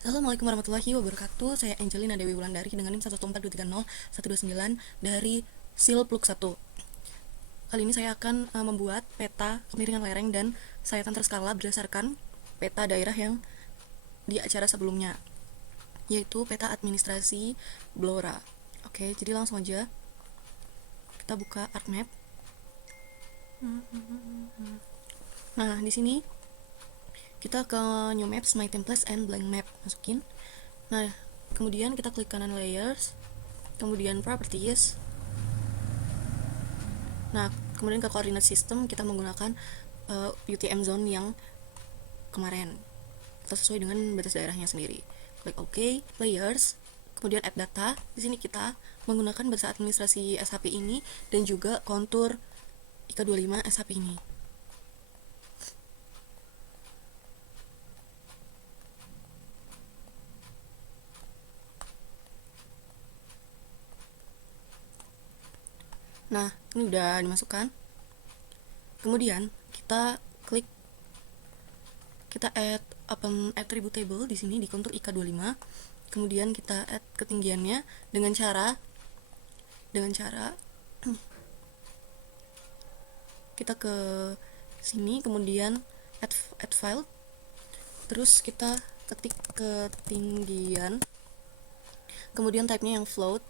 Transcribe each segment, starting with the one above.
Assalamualaikum warahmatullahi wabarakatuh. Saya Angelina Dewi Wulandari dengan NIM 14230 129 dari Silpluk 1. Kali ini saya akan membuat peta kemiringan lereng dan sayatan terskala berdasarkan peta daerah yang di acara sebelumnya, yaitu peta administrasi Blora. Oke, jadi langsung aja kita buka ArcMap. Nah, di sini kita ke New Maps, My Templates, and Blank Map, masukin. Nah, kemudian kita klik kanan Layers, kemudian Properties. Nah, kemudian ke Coordinate System kita menggunakan UTM Zone yang kemarin, atau sesuai dengan batas daerahnya sendiri. Klik OK, Layers, kemudian Add Data. Di sini kita menggunakan bahasa administrasi SHP ini dan juga kontur IK25 SHP ini. Nah, ini udah dimasukkan. Kemudian kita klik, kita add open attribute table di sini di kontur IK25. Kemudian kita add ketinggiannya dengan cara kita ke sini, kemudian add file, terus kita ketik ketinggian, kemudian type-nya yang float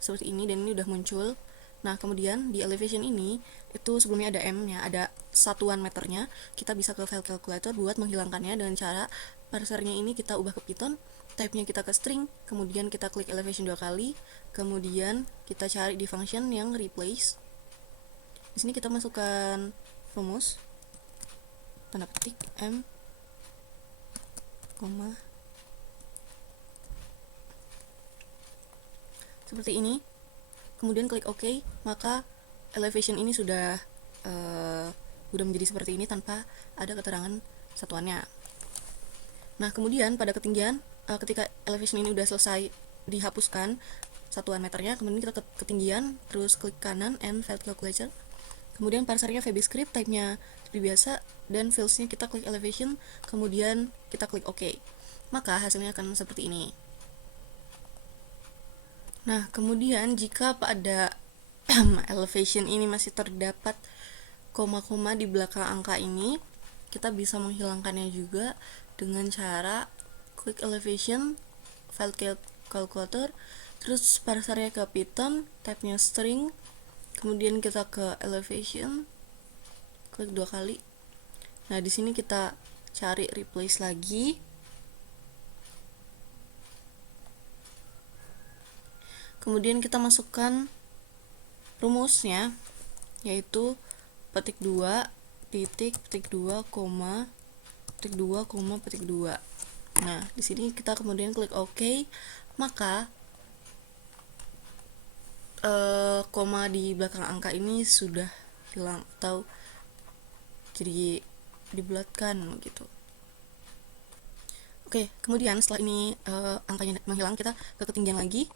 seperti ini, dan ini udah muncul. Nah, kemudian di elevation ini itu sebelumnya ada M-nya, ada satuan meternya. Kita bisa ke file calculator buat menghilangkannya dengan cara parsernya ini kita ubah ke Python, type-nya kita ke string, kemudian kita klik elevation 2 kali, kemudian kita cari di function yang replace. Di sini kita masukkan rumus tanda petik M, seperti ini. Kemudian klik OK, maka elevation ini sudah menjadi seperti ini tanpa ada keterangan satuannya. Nah, kemudian pada ketinggian, ketika elevation ini udah selesai dihapuskan satuan meternya, kemudian kita ke ketinggian, terus klik kanan and file calculator, kemudian parsernya VBScript, type-nya seperti biasa, dan fields-nya kita klik elevation, kemudian kita klik OK, maka hasilnya akan seperti ini. Nah, kemudian jika pada elevation ini masih terdapat koma-koma di belakang angka ini, kita bisa menghilangkannya juga dengan cara klik elevation, file calculator, terus parsernya ke Python, type-nya string, kemudian kita ke elevation, klik 2 kali. Nah, di sini kita cari replace lagi. Kemudian kita masukkan rumusnya, yaitu petik 2 titik petik 2 koma petik 2 koma petik 2. Nah, di sini kita kemudian klik OK, maka koma di belakang angka ini sudah hilang atau jadi dibulatkan gitu. Oke, kemudian setelah ini angkanya menghilang, kita ke ketinggian lagi,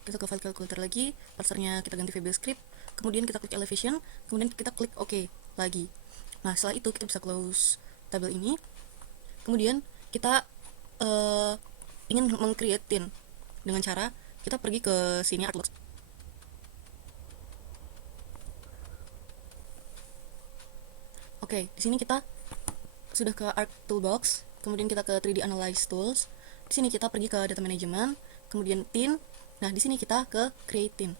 kita ke file calculator lagi, parsernya kita ganti VBScript, kemudian kita klik elevation, kemudian kita klik OK lagi. Nah, setelah itu kita bisa close tabel ini. Kemudian kita ingin meng-createin dengan cara kita pergi ke sini Artworks. Oke, di sini kita sudah ke Arc Toolbox, kemudian kita ke 3D Analyze Tools. Di sini kita pergi ke Data Management, kemudian Tin. Nah, di sini kita ke Create Tin.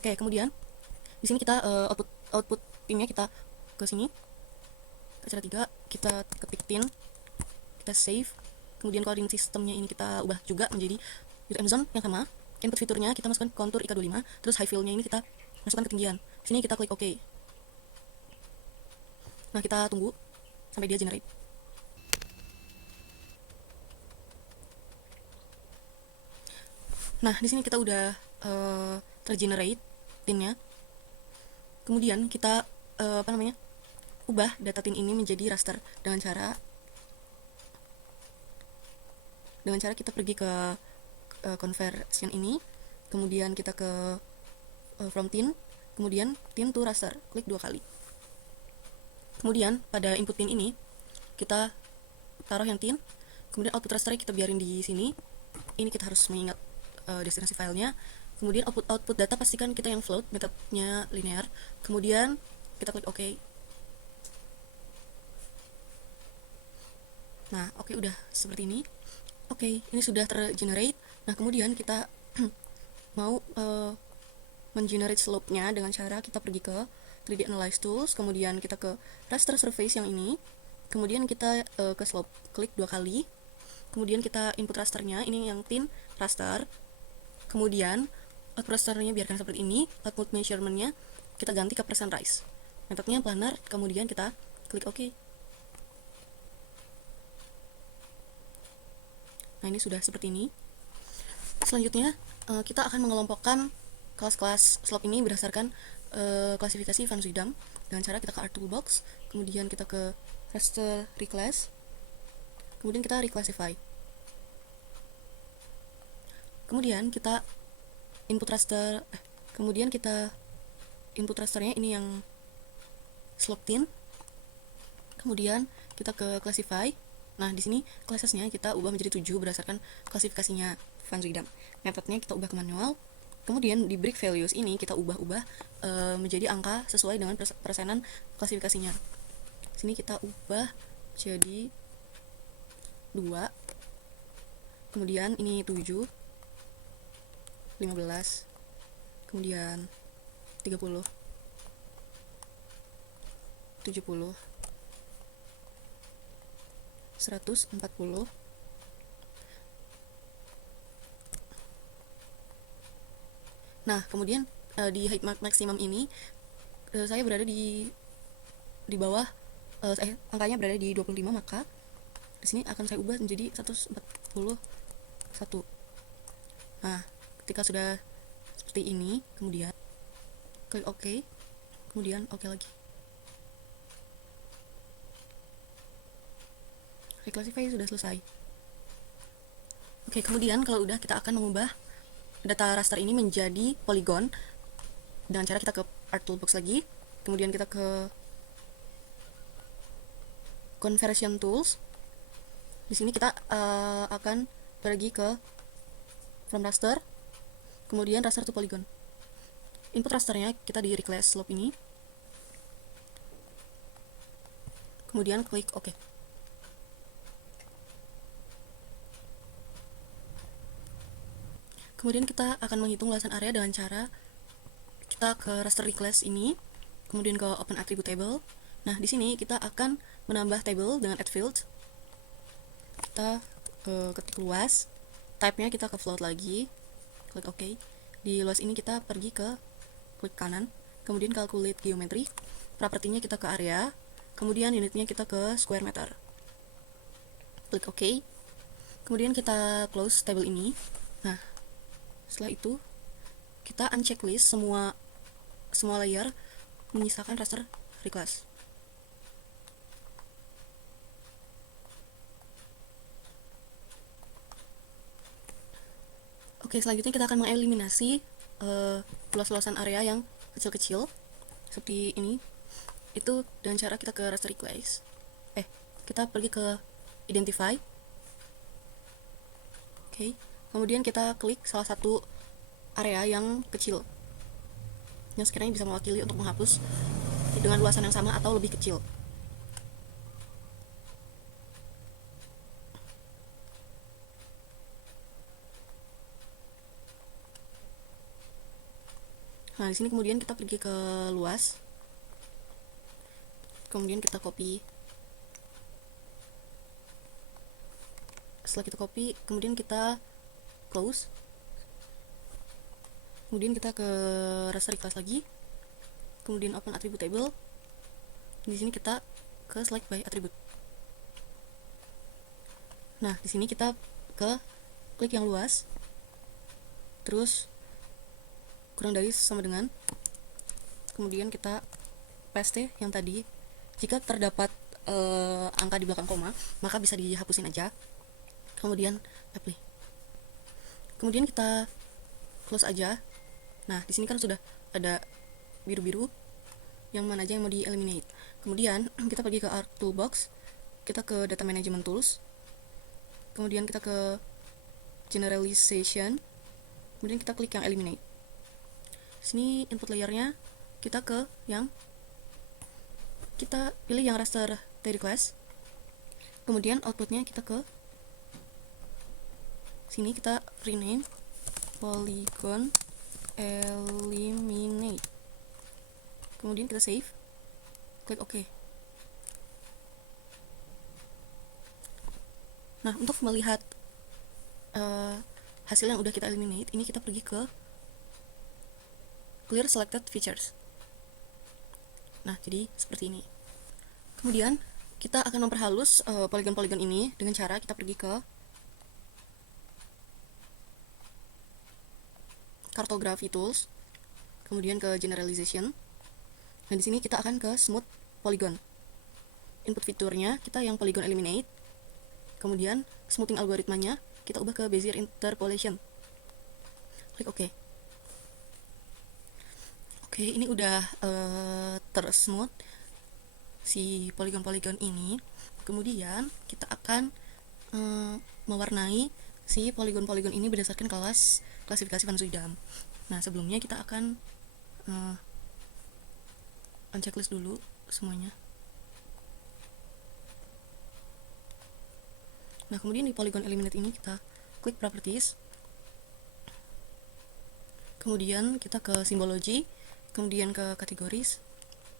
Oke, kemudian di sini kita output tinnya kita ke sini, ke cara 3, kita ketik tin, kita save, kemudian coordinate sistemnya ini kita ubah juga menjadi UTM zone yang sama. Input fiturnya kita masukkan kontur IK25, terus high fill-nya ini kita masukkan ketinggian. Sini kita klik OK. Nah, kita tunggu sampai dia generate. Nah, di sini kita udah tergenerate tinnya. Kemudian kita ubah data tin ini menjadi raster dengan cara kita pergi ke conversion ini, kemudian kita ke from tin, kemudian tin to raster, klik 2 kali. Kemudian pada input pin ini kita taruh yang tin, kemudian output raster kita biarin di sini. Ini kita harus mengingat destinasi filenya. Kemudian output data pastikan kita yang float, metodenya linear. Kemudian kita klik OK. Nah, oke, udah seperti ini. Oke, ini sudah tergenerate. Nah, kemudian kita mau mengenerate slope-nya dengan cara kita pergi ke 3D Analyze Tools, kemudian kita ke raster surface yang ini, kemudian kita ke slope, klik 2 kali, kemudian kita input rasternya, ini yang thin raster, kemudian output rasternya biarkan seperti ini, output measurement-nya kita ganti ke percent rise, metodenya planar, kemudian kita klik OK. Nah, ini sudah seperti ini. Selanjutnya kita akan mengelompokkan kelas-kelas slope ini berdasarkan klasifikasi Van Zuidam dengan cara kita ke Art Toolbox, kemudian kita ke Raster Reclass, kemudian kita reclassify. Kemudian kita input raster, kemudian kita input rasternya ini yang slope thin, kemudian kita ke classify. Nah, di sini classesnya kita ubah menjadi 7 berdasarkan klasifikasinya Van Zuidam. Metodenya kita ubah ke manual. Kemudian di break values ini kita ubah-ubah menjadi angka sesuai dengan persenan klasifikasinya. Sini kita ubah jadi 2. Kemudian ini 7, 15, kemudian 30, 70, 140, nah kemudian di height maximum ini saya berada di bawah, angkanya berada di 25, maka di sini akan saya ubah menjadi 141. Nah, ketika sudah seperti ini, kemudian klik OK, kemudian OK lagi. Reclassify sudah selesai. Oke, kemudian kalau udah, kita akan mengubah data raster ini menjadi polygon dengan cara kita ke Art Toolbox lagi, kemudian kita ke Conversion Tools. Di sini kita akan pergi ke From Raster, kemudian Raster to Polygon. Input rasternya kita di Reclass Slope ini, kemudian klik OK. Kemudian kita akan menghitung luasan area dengan cara kita ke raster reclass ini, kemudian ke open attribute table. Nah, di sini kita akan menambah table dengan add field. Kita ketik luas, type-nya kita ke float lagi, klik OK. Di luas ini kita pergi ke klik kanan, kemudian calculate geometry, propertinya kita ke area, kemudian unitnya kita ke square meter. Klik OK. Kemudian kita close table ini. Nah, setelah itu kita unchecklist semua layer, menyisakan raster reclass. Oke, selanjutnya kita akan mengeliminasi luas-luasan area yang kecil-kecil seperti ini. Itu dengan cara kita ke raster reclass. Kita pergi ke identify. Oke. Kemudian kita klik salah satu area yang kecil yang sekiranya bisa mewakili untuk menghapus dengan luasan yang sama atau lebih kecil. Nah, di sini kemudian kita pergi ke luas, kemudian kita copy. Setelah kita copy, kemudian kita close, kemudian kita ke raster reclass lagi, kemudian open attribute table. Di sini kita ke select by attribute. Nah, di sini kita ke klik yang luas, terus kurang dari sama dengan, kemudian kita paste yang tadi. Jika terdapat angka di belakang koma, maka bisa dihapusin aja, kemudian apply. Kemudian kita close aja. Nah, di sini kan sudah ada biru-biru yang mana aja yang mau di eliminate. Kemudian kita pergi ke Art Toolbox, kita ke Data Management Tools, kemudian kita ke Generalization, kemudian kita klik yang Eliminate. Sini input layernya kita ke yang kita pilih yang raster request, kemudian outputnya kita ke sini, kita rename polygon eliminate, kemudian kita save, klik OK. Nah, untuk melihat hasil yang udah kita eliminate, ini kita pergi ke clear selected features. Nah, jadi seperti ini. Kemudian kita akan memperhalus poligon-poligon ini dengan cara kita pergi ke cartography tools, kemudian ke generalization. Nah, di sini kita akan ke smooth polygon. Input fiturnya kita yang polygon eliminate, kemudian smoothing algoritmanya kita ubah ke Bezier interpolation. Klik OK. Oke, ini udah tersmooth si poligon-poligon ini. Kemudian kita akan mewarnai si poligon-poligon ini berdasarkan kelas klasifikasi Van Zuydam. Nah, sebelumnya kita akan unchecklist dulu semuanya. Nah, kemudian di polygon eliminate ini kita klik properties, kemudian kita ke symbology, kemudian ke categories,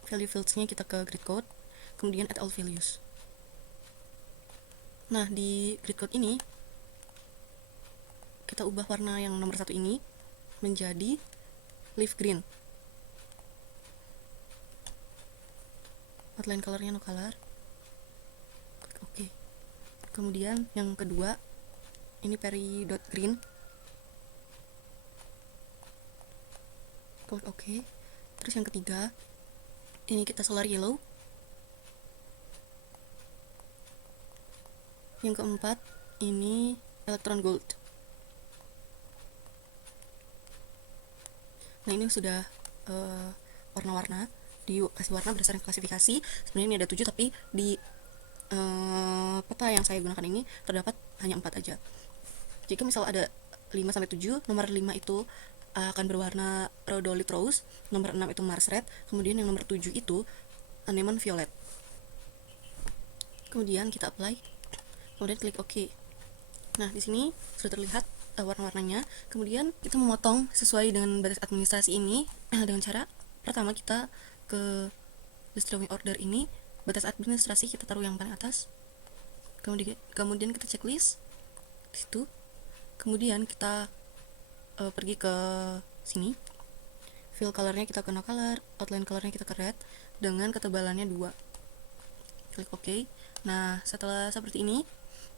value fields-nya kita ke grid code, kemudian add all values. Nah, di grid code ini kita ubah warna yang nomor 1 ini menjadi leaf green. Outline colornya no color. Klik OK. Kemudian yang kedua ini peri.green. Klik OK. Terus yang ketiga ini kita solar yellow. Yang keempat ini electron gold. Nah, ini sudah warna-warna, dikasih warna berdasarkan klasifikasi. Sebenarnya ini ada 7, tapi di peta yang saya gunakan ini terdapat hanya 4 aja. Jika misal ada 5-7, nomor 5 itu akan berwarna rhodolite rose, nomor 6 itu Mars red, kemudian yang nomor 7 itu anemone violet. Kemudian kita apply, kemudian klik OK. Nah, di sini sudah terlihat warna-warnanya. Kemudian kita memotong sesuai dengan batas administrasi ini dengan cara pertama kita ke list drawing order ini, batas administrasi kita taruh yang paling atas. Kemudian kita checklist di situ. Kemudian kita pergi ke sini. Fill colornya kita ke no color, outline colornya kita ke red dengan ketebalannya 2. Klik OK. Nah, setelah seperti ini,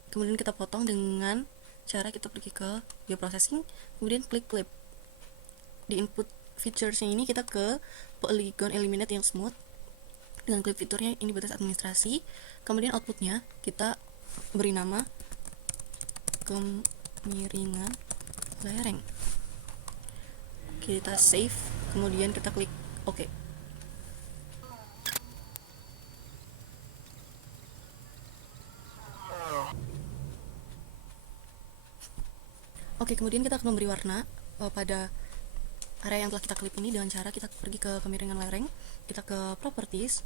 kemudian kita potong dengan cara kita pergi ke bioprocessing, kemudian klik clip. Di input features-nya ini kita ke polygon eliminate yang smooth dengan clip fiturnya ini batas administrasi. Kemudian outputnya kita beri nama kemiringan lereng. Kita save, kemudian kita klik OK. Oke, kemudian kita akan memberi warna pada area yang telah kita klip ini dengan cara kita pergi ke kemiringan lereng, kita ke properties,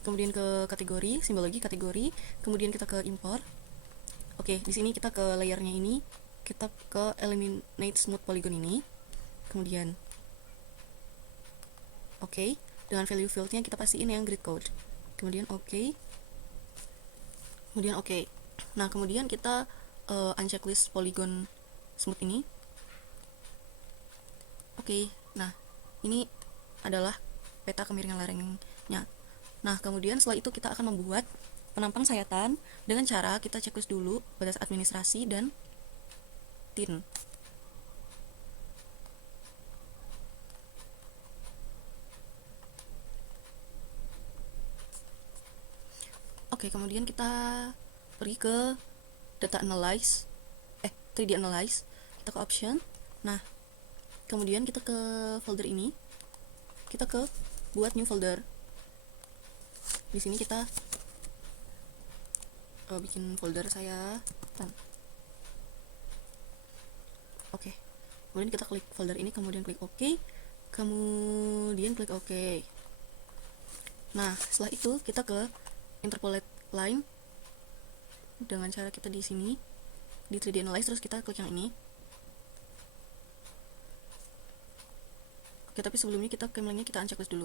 kemudian ke kategori, simbologi kategori, kemudian kita ke import. Oke, di sini kita ke layernya ini, kita ke eliminate smooth polygon ini, kemudian oke, dengan value fieldnya kita pastiin yang grid code, kemudian oke, kemudian oke. Nah, kemudian kita unchecklist polygon smooth ini. Oke, nah ini adalah peta kemiringan lerengnya. Nah, kemudian setelah itu kita akan membuat penampang sayatan dengan cara kita checklist dulu batas administrasi dan tin. Oke, kemudian kita pergi ke data analyze, 3D analyze, kita ke option. Nah, kemudian kita ke folder ini, kita ke buat new folder. di sini kita bikin folder saya. Oke. Kemudian kita klik folder ini, kemudian klik OK, kemudian klik OK. Nah, setelah itu kita ke interpolate line dengan cara kita di sini di 3D Analyze, terus kita klik yang ini. Oke, tapi sebelumnya kita camlength-nya kita unchecklist dulu.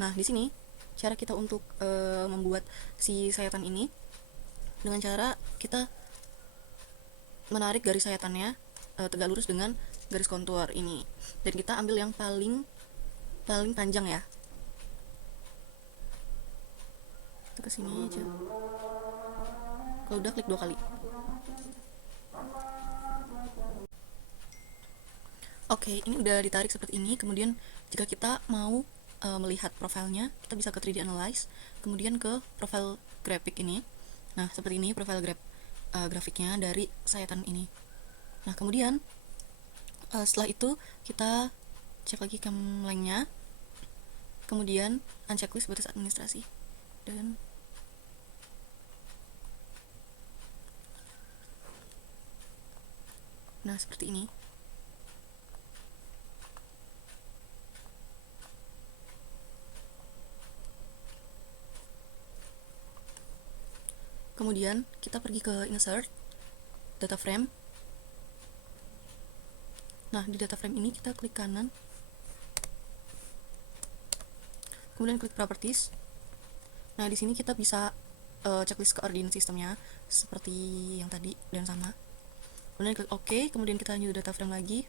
Nah, di sini cara kita untuk membuat si sayatan ini dengan cara kita menarik garis sayatannya tegak lurus dengan garis kontur ini, dan kita ambil yang paling panjang ya. Kita kesini aja. Kalau udah klik 2 kali. Oke, ini udah ditarik seperti ini. Kemudian jika kita mau melihat profilnya, kita bisa ke 3D Analyze, kemudian ke profile grafik ini. Nah, seperti ini profile grafiknya dari sayatan ini. Nah, kemudian setelah itu kita cek lagi camlength-nya, kemudian unchecklist batas administrasi, dan nah seperti ini. Kemudian kita pergi ke insert data frame. Nah, di data frame ini kita klik kanan, kemudian klik properties. Nah, di sini kita bisa checklist coordinate sistemnya seperti yang tadi dan sama. Kemudian klik OK, kemudian kita new data frame lagi,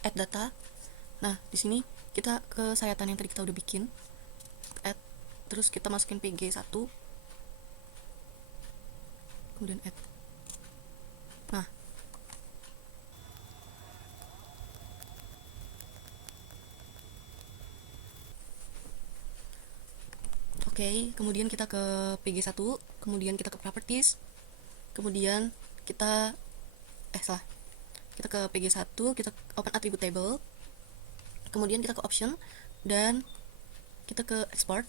add data. Nah, di sini kita ke sayatan yang tadi kita udah bikin, add, terus kita masukin PG1, kemudian add. Nah, oke, kemudian kita ke PG1, kemudian kita ke properties, kemudian kita kita ke PG1, kita open attribute table, kemudian kita ke option, dan kita ke export.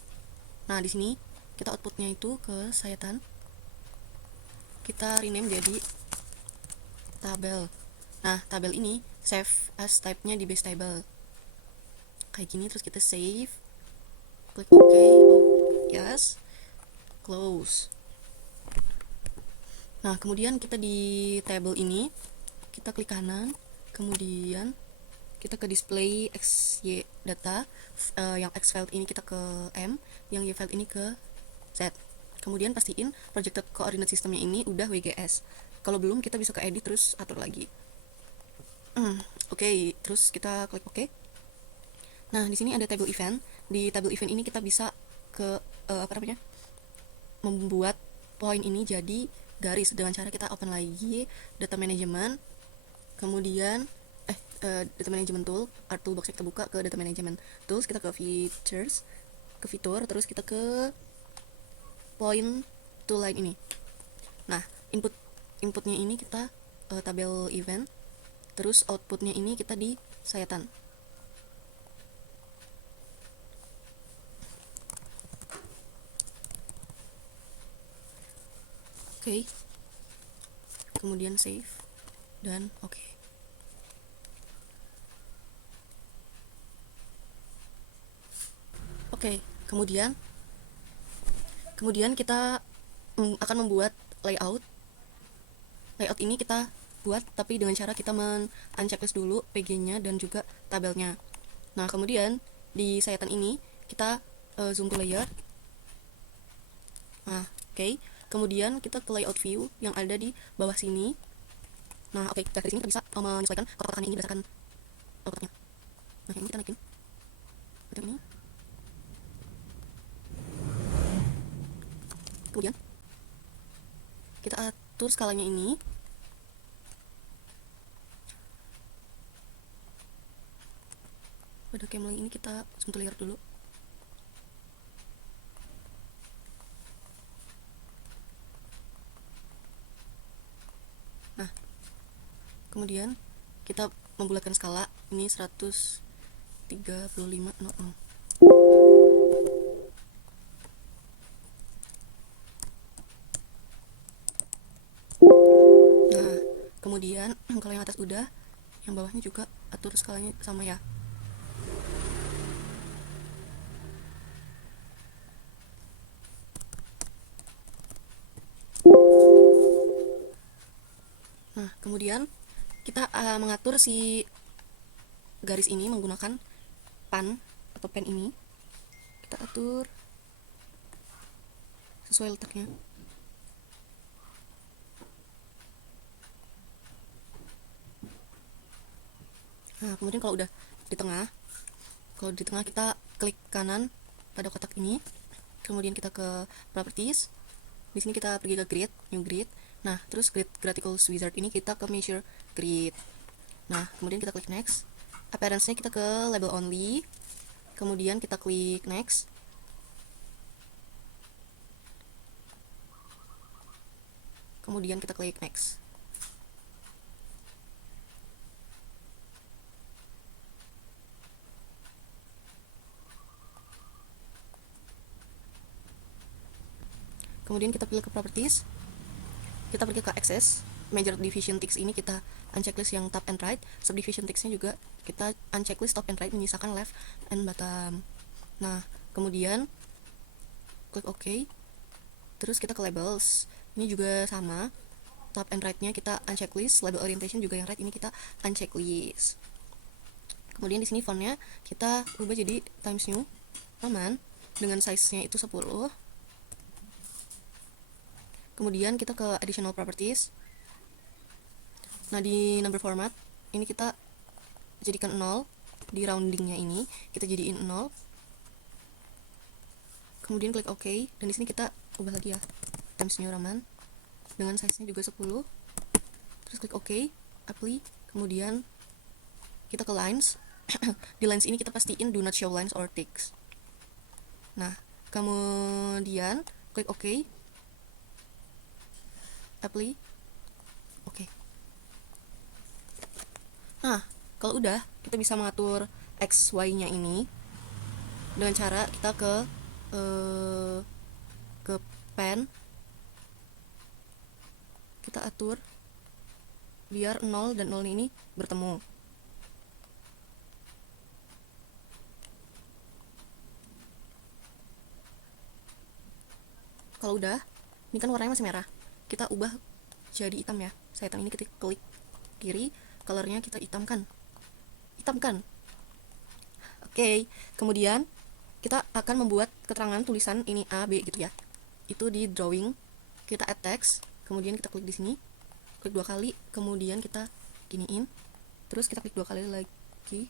Nah, di sini kita outputnya itu ke sayatan, kita rename jadi tabel. Nah, tabel ini save as type-nya di base table kayak gini, terus kita save, klik OK, yes, close. Nah, kemudian kita di table ini kita klik kanan, kemudian kita ke display XY data, yang X file ini kita ke M, yang Y file ini ke Z. Kemudian pastiin projected coordinate systemnya ini udah WGS. Kalau belum, kita bisa ke edit terus atur lagi. Oke, terus kita klik OK. Nah, di sini ada table event. Di table event ini kita bisa ke membuat poin ini jadi garis dengan cara kita open lagi data management, kemudian data management tool, art toolbox kita buka ke data management tools, kita ke features, ke fitur, terus kita ke point tool line ini. Nah, inputnya ini kita tabel event, terus outputnya ini kita di sayatan. Oke, kemudian save dan oke. Oke, kemudian kita akan membuat layout. Layout ini kita buat tapi dengan cara kita unchecklist dulu PG-nya dan juga tabelnya. Nah, kemudian di sayatan ini kita zoom to layer. Nah, oke. Kemudian kita ke layout view yang ada di bawah sini. Nah, oke, dari sini kita bisa menyesuaikan kotak-kotakan ini berdasarkan kotaknya. Nah, ini kita naikin seperti ini. Kemudian kita atur skalanya ini. Pada camlength ini kita zoom to layer dulu. Nah, kemudian kita membulatkan skala ini 135:0. bawahnya juga atur skalanya sama ya. Nah, kemudian kita mengatur si garis ini menggunakan pan atau pen ini. Kita atur sesuai letaknya. Nah, kemudian kalau udah di tengah, kita klik kanan pada kotak ini, kemudian kita ke properties. Di sini kita pergi ke grid, new grid. Nah, terus grid graticals wizard ini kita ke measure grid. Nah, kemudian kita klik next. Appearance-nya kita ke label only. Kemudian kita klik next. Kemudian kita klik next. Kemudian kita pilih ke properties. Kita pergi ke access. Major division text ini kita unchecklist yang top and right. Subdivision text-nya juga kita unchecklist top and right, menyisakan left and bottom. Nah, kemudian klik OK. Terus kita ke labels. Ini juga sama. Top and right-nya kita unchecklist. Label orientation juga yang right ini kita unchecklist. Kemudian di sini font-nya kita ubah jadi Times New Roman dengan size-nya itu 10. Kemudian kita ke additional properties. Nah, di number format ini kita jadikan 0. Di roundingnya ini kita jadiin 0. Kemudian klik OK, dan di sini kita ubah lagi ya, Times New Roman dengan size-nya juga 10. Terus klik OK, apply. Kemudian kita ke lines. Di lines ini kita pastiin do not show lines or text. Nah, kemudian klik OK, apply. Oke. Nah, kalau udah, kita bisa mengatur X, Y-nya ini dengan cara kita ke pen, kita atur biar 0 dan 0 ini bertemu. Kalau udah, ini kan warnanya masih merah, kita ubah jadi hitam ya. Saya hitam ini, kita klik kiri, colornya kita hitamkan. Oke, kemudian kita akan membuat keterangan tulisan ini A, B gitu ya. Itu di drawing, kita add text, kemudian kita klik di sini, klik 2 kali, kemudian kita giniin, terus kita klik 2 kali lagi.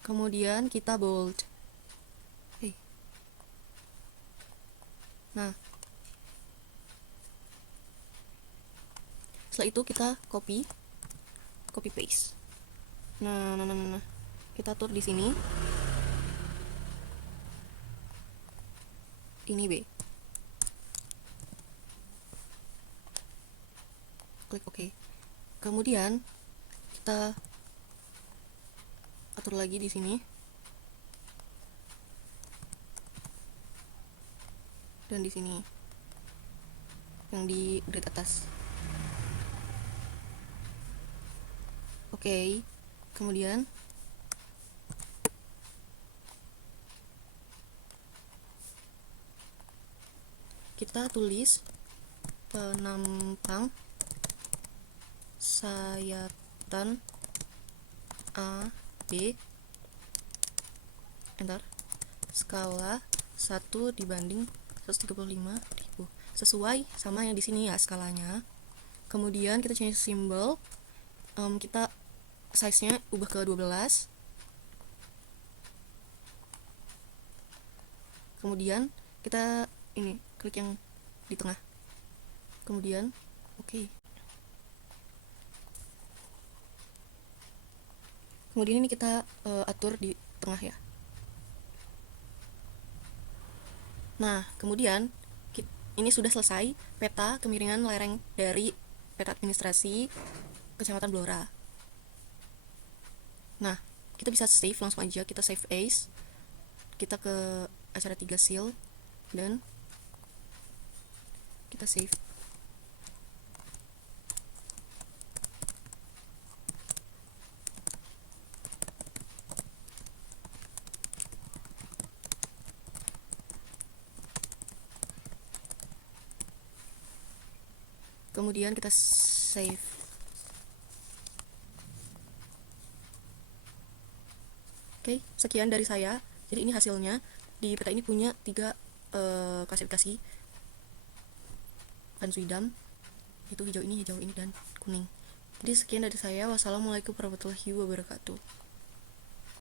Kemudian kita bold. Nah, setelah itu kita copy paste. Nah, kita atur di sini. Ini B. Klik OK. Kemudian kita atur lagi di sini. Dan di sini. Yang di grid atas. Oke. Kemudian kita tulis penampang sayatan A, B, enter, skala 1 dibanding 135.000, sesuai sama yang di sini ya skalanya. Kemudian kita change symbol, kita size-nya ubah ke 12. Kemudian kita ini klik yang di tengah. Kemudian oke. Kemudian ini kita atur di tengah ya. Nah, kemudian ini sudah selesai peta kemiringan lereng dari peta administrasi Kecamatan Blora. Nah, kita bisa save, langsung aja kita save as, kita ke acara 3 seal dan kita save. Kemudian kita save. Oke, sekian dari saya. Jadi ini hasilnya. Di peta ini punya 3 klasifikasi Pansuidam, itu hijau ini, dan kuning. Jadi sekian dari saya. Wassalamualaikum warahmatullahi wabarakatuh.